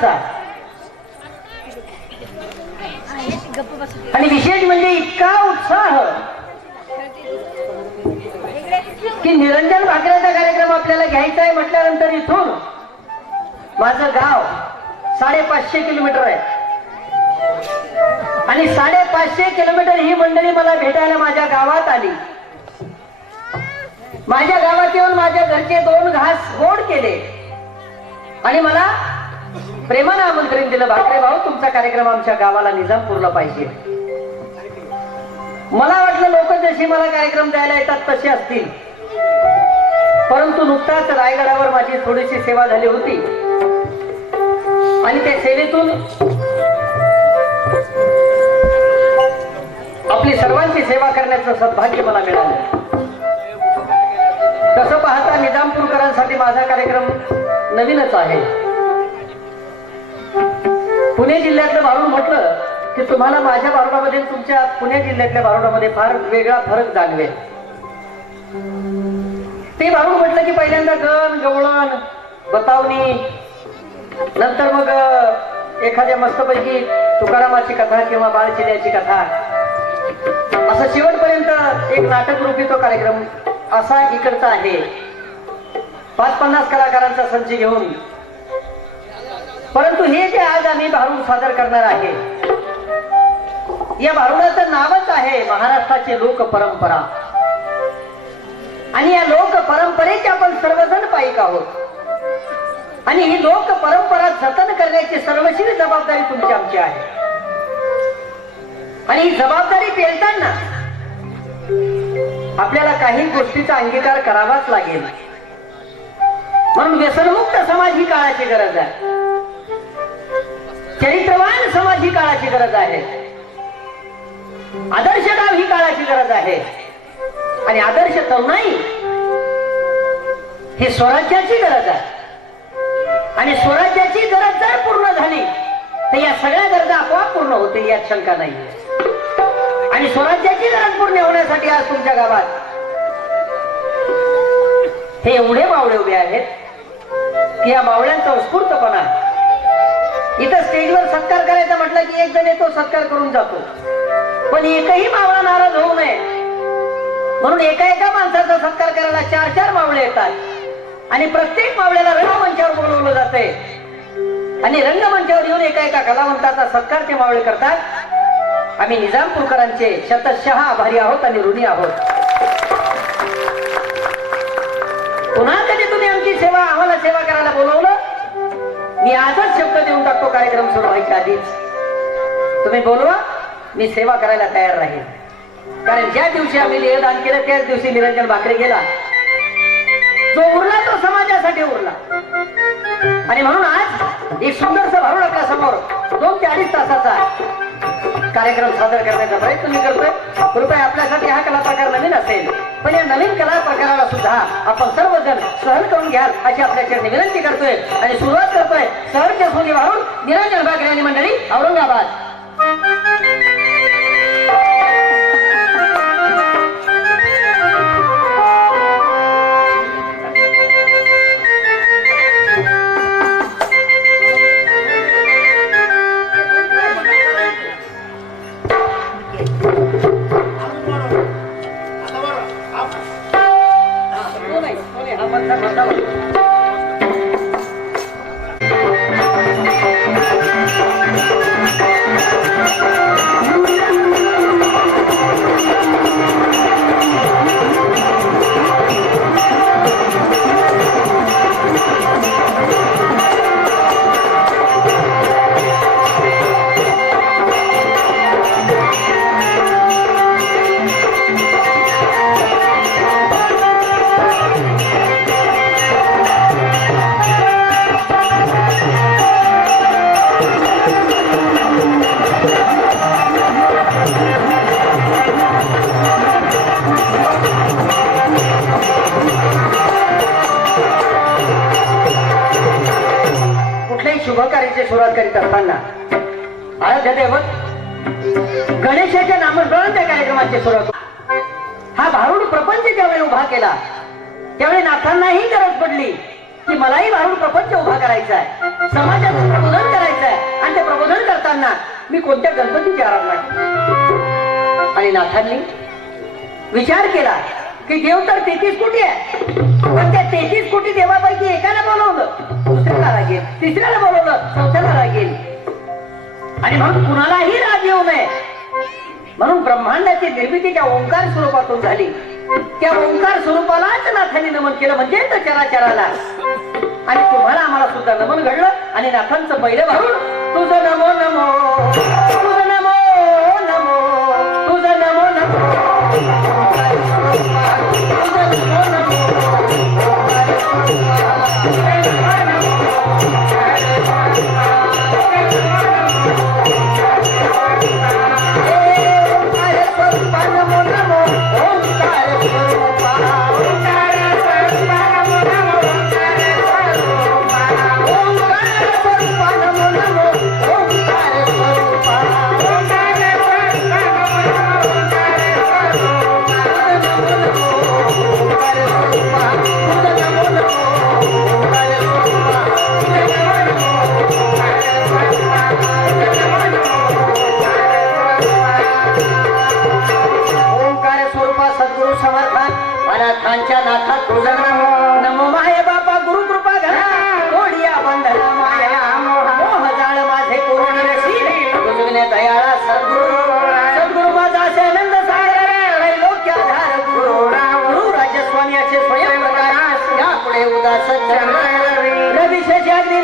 लोकांचा आणि विशेष म्हणजे इतका उत्साह की निरंजन भाकऱ्याचा कार्यक्रम आपल्याला घ्यायचा आहे म्हटल्यानंतर इथून माझं गाव 550 किलोमीटर आहे आणि 550 किलोमीटर ही मंडळी मला भेटायला माझ्या गावात आली. माझ्या गावात येऊन माझ्या घरचे 2 घास गोड केले आणि मला प्रेमानं आमंत्रण दिलं. भाकरे भाऊ, तुमचा कार्यक्रम आमच्या गावाला निजामपूरला पाहिजे. मला वाटलं लोक जशी मला कार्यक्रम द्यायला येतात तसे असतील, परंतु नुकताच रायगडावर माझी थोडीशी सेवा झाली होती आणि त्या सेवेतून आपली सर्वांची सेवा करण्याचं सद्भाग्य मला मिळालं. तसं पाहता निजामपूरकरांसाठी माझा कार्यक्रम नवीनच आहे. पुणे जिल्ह्यातलं भारूड म्हटलं की तुम्हाला माझ्या भारुडामध्ये तुमच्या पुणे जिल्ह्यातल्या भारुडामध्ये फार वेगळा फरक जाणवेल. ते भारूड म्हटलं की पहिल्यांदा गण गवळण बतावणी, नंतर मग एखाद्या मस्तपैकी तुकारामाची कथा किंवा बाळचिल्याची कथा, असं शेवटपर्यंत एक नाटक रूपी तो कार्यक्रम असा इकडचा आहे. 50-50 कलाकारांचा संच घेऊन. परंतु हे जे आज आम्ही भारूड सादर करणार आहे, या भारुडाचं नावच आहे महाराष्ट्राची लोक परंपरा. आणि या लोक परंपरेचे आपण सर्वजण पाईक आहोत आणि ही लोक परंपरा जतन करण्याची सर्वस्वी जबाबदारी तुमची आमची आहे. आणि ही जबाबदारी पेलताना आपल्याला काही गोष्टीचा अंगीकार करावाच लागेल. म्हणून व्यसनमुक्त समाज ही काळाची गरज आहे. चरित्रवान समाज ही काळाची गरज आहे. आदर्श गाव ही काळाची गरज आहे. आणि आदर्श तरुणाई ही स्वराज्याची गरज आहे. आणि स्वराज्याची गरज जर पूर्ण झाली तर या सगळ्या गरजा आपोआप पूर्ण होतील यात शंका नाही. आणि स्वराज्याची गरज पूर्ण होण्यासाठी आज तुमच्या गावात हे एवढे मावळे उभे आहेत की या मावळ्यांचा उत्स्फूर्तपणा. इथं स्टेजवर सत्कार करायचा म्हटलं की एक जण येतो, सत्कार करून जातो, पण एकही मावळा नाराज होऊ नये म्हणून एका माणसाचा सत्कार करायला 4-4 मावळे येतात आणि प्रत्येक मावळ्याला रंगमंचावर बोलवलं जाते आणि रंगमंचावर येऊन एका कलावंताचा सत्कार ते मावळे करतात. आम्ही निजामपूरकरांचे शतशः आभारी आहोत आणि ऋणी आहोत. पुन्हा कधी तुम्ही आमची सेवा आम्हाला सेवा करायला बोलवलं, मी आजच शब्द देऊन टाकतो कार्यक्रम सुरू व्हायच्या आधीच, तुम्ही बोलवा, मी सेवा करायला तयार राहील. कारण ज्या दिवशी आम्ही देहदान केलं त्याच दिवशी निरंजन भाकरे गेला. जो उरला तो समाजासाठी उरला. आणि म्हणून आज एक सुंदरसं भारूड आपल्या समोर 2 ते 2.5 तासाचा कार्यक्रम सादर करण्याचा प्रयत्न मी करतोय. कृपया आपल्यासाठी हा कला प्रकार नवीन असेल, पण या नवीन कला प्रकाराला सुद्धा आपण सर्वजण सहन करून घ्याल अशी आपल्याकडे विनंती करतोय आणि सुरुवात करतोय. सहर्ष सोनी भारूड निरंजन भाकरे आणि मंडळी, औरंगाबाद. शुभकार्याची सुरुवात करीत असताना आराध्य दैवत गणेशाच्या नामस्मरण त्या कार्यक्रमाची सुरुवात. हा भारूड प्रपंच ज्यावेळी उभा केला त्यावेळी नाथांनाही गरज पडली की मलाही भारूड प्रपंच उभा करायचा आहे. समाजाचं प्रबोधन आणि ते प्रबोधन करताना मी कोणत्या गणपतीची आराधना केली. आणि नाथांनी विचार केला की देव तर 33 कोटी आहे, पण त्या 33 कोटी देवापैकी एकाला बोलवलं, दुसऱ्याला रागेल, तिसऱ्याला बोलवलं, चौथ्याला रागेल, आणि म्हणून कुणालाही राग येऊ नये म्हणून ब्रह्मांडाची निर्मिती त्या ओंकार स्वरूपातून झाली. त्या ओंकार स्वरूपालाच नाथांनी नमन केलं, म्हणजे चराचराला. आणि तुम्हाला आम्हाला सुद्धा नमन घडलं. आणि नाथांचं पहिलं भारून तुझं नमो नमो, तुझं नमो नमो, तुझं नमो नमो, तुझं नमो नमो, नाथांच्या नाथा तुझं नमो नमो माय बापा गुरु कृपा घरा कोडिया बंधना माया मोह जाळ माझे कोण रशी तुझविने दयाळा सद्गुरु माझा आनंद सागर त्रैलोक्याधार गुरु राज्य स्वामी असे स्वयं प्रकाश यापुढे उदास चरण रविशेष अग्नी